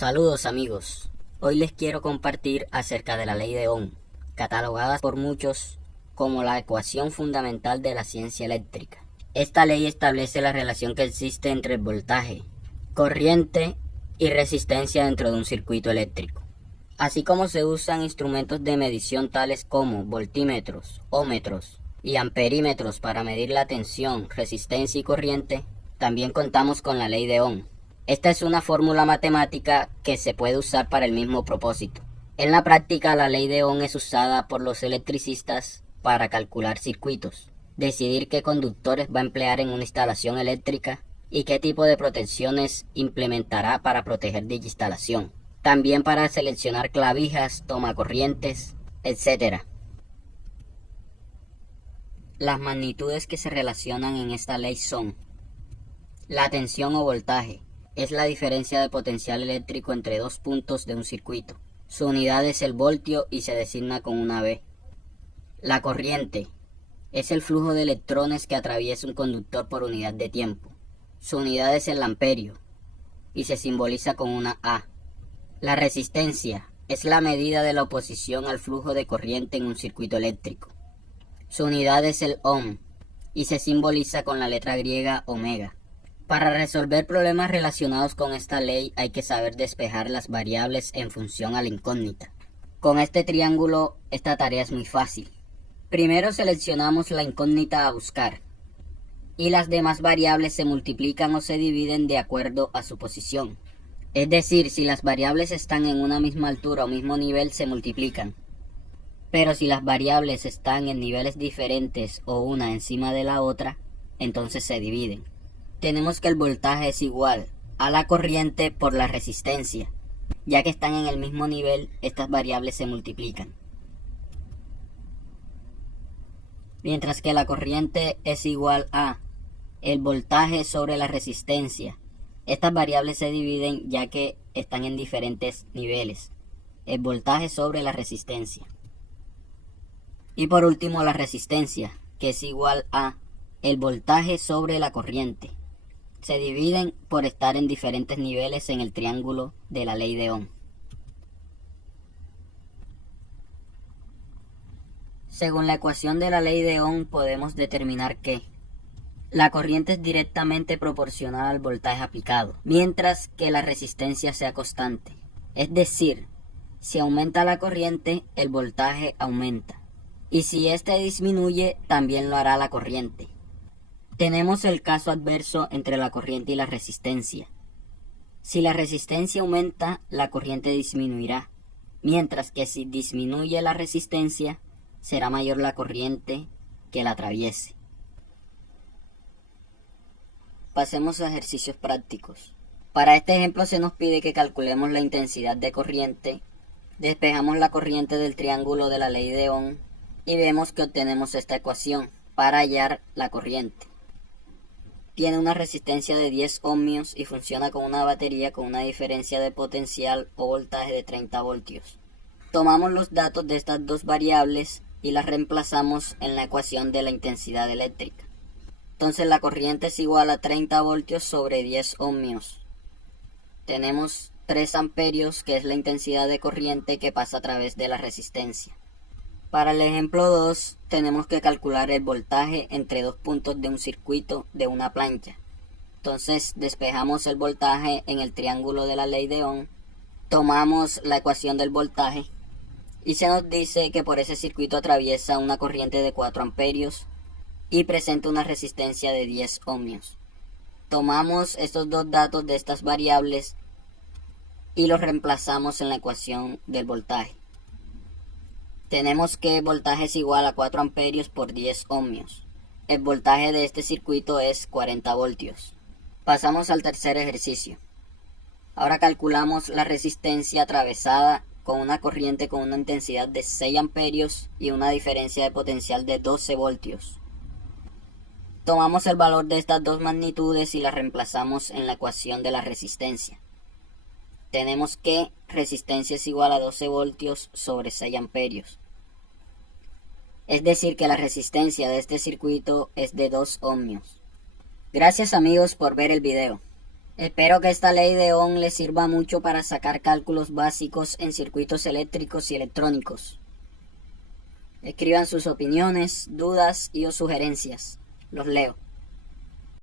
Saludos amigos, hoy les quiero compartir acerca de la ley de Ohm, catalogada por muchos como la ecuación fundamental de la ciencia eléctrica. Esta ley establece la relación que existe entre el voltaje, corriente y resistencia dentro de un circuito eléctrico. Así como se usan instrumentos de medición tales como voltímetros, ómetros y amperímetros para medir la tensión, resistencia y corriente, también contamos con la ley de Ohm. Esta es una fórmula matemática que se puede usar para el mismo propósito. En la práctica, la ley de Ohm es usada por los electricistas para calcular circuitos, decidir qué conductores va a emplear en una instalación eléctrica y qué tipo de protecciones implementará para proteger dicha instalación. También para seleccionar clavijas, tomacorrientes, etc. Las magnitudes que se relacionan en esta ley son: la tensión o voltaje es la diferencia de potencial eléctrico entre dos puntos de un circuito. Su unidad es el voltio y se designa con una V. La corriente es el flujo de electrones que atraviesa un conductor por unidad de tiempo. Su unidad es el amperio y se simboliza con una A. La resistencia es la medida de la oposición al flujo de corriente en un circuito eléctrico. Su unidad es el ohm y se simboliza con la letra griega omega. Para resolver problemas relacionados con esta ley hay que saber despejar las variables en función a la incógnita. Con este triángulo esta tarea es muy fácil. Primero seleccionamos la incógnita a buscar y las demás variables se multiplican o se dividen de acuerdo a su posición. Es decir, si las variables están en una misma altura o mismo nivel se multiplican. Pero si las variables están en niveles diferentes o una encima de la otra, entonces se dividen. Tenemos que el voltaje es igual a la corriente por la resistencia. Ya que están en el mismo nivel, estas variables se multiplican. Mientras que la corriente es igual a el voltaje sobre la resistencia. Estas variables se dividen ya que están en diferentes niveles. El voltaje sobre la resistencia. Y por último la resistencia, que es igual a el voltaje sobre la corriente. Se dividen por estar en diferentes niveles en el triángulo de la ley de Ohm. Según la ecuación de la ley de Ohm podemos determinar que la corriente es directamente proporcional al voltaje aplicado, mientras que la resistencia sea constante. Es decir, si aumenta la corriente, el voltaje aumenta. Y si éste disminuye, también lo hará la corriente. Tenemos el caso adverso entre la corriente y la resistencia. Si la resistencia aumenta, la corriente disminuirá, mientras que si disminuye la resistencia, será mayor la corriente que la atraviese. Pasemos a ejercicios prácticos. Para este ejemplo se nos pide que calculemos la intensidad de corriente, despejamos la corriente del triángulo de la ley de Ohm y vemos que obtenemos esta ecuación para hallar la corriente. Tiene una resistencia de 10 ohmios y funciona con una batería con una diferencia de potencial o voltaje de 30 voltios. Tomamos los datos de estas dos variables y las reemplazamos en la ecuación de la intensidad eléctrica. Entonces la corriente es igual a 30 voltios sobre 10 ohmios. Tenemos 3 amperios, que es la intensidad de corriente que pasa a través de la resistencia. Para el ejemplo 2, tenemos que calcular el voltaje entre dos puntos de un circuito de una plancha. Entonces despejamos el voltaje en el triángulo de la ley de Ohm, tomamos la ecuación del voltaje y se nos dice que por ese circuito atraviesa una corriente de 4 amperios y presenta una resistencia de 10 ohmios. Tomamos estos dos datos de estas variables y los reemplazamos en la ecuación del voltaje. Tenemos que el voltaje es igual a 4 amperios por 10 ohmios. El voltaje de este circuito es 40 voltios. Pasamos al tercer ejercicio. Ahora calculamos la resistencia atravesada con una corriente con una intensidad de 6 amperios y una diferencia de potencial de 12 voltios. Tomamos el valor de estas dos magnitudes y las reemplazamos en la ecuación de la resistencia. Tenemos que resistencia es igual a 12 voltios sobre 6 amperios. Es decir que la resistencia de este circuito es de 2 ohmios. Gracias amigos por ver el video. Espero que esta ley de Ohm les sirva mucho para sacar cálculos básicos en circuitos eléctricos y electrónicos. Escriban sus opiniones, dudas y o sugerencias. Los leo.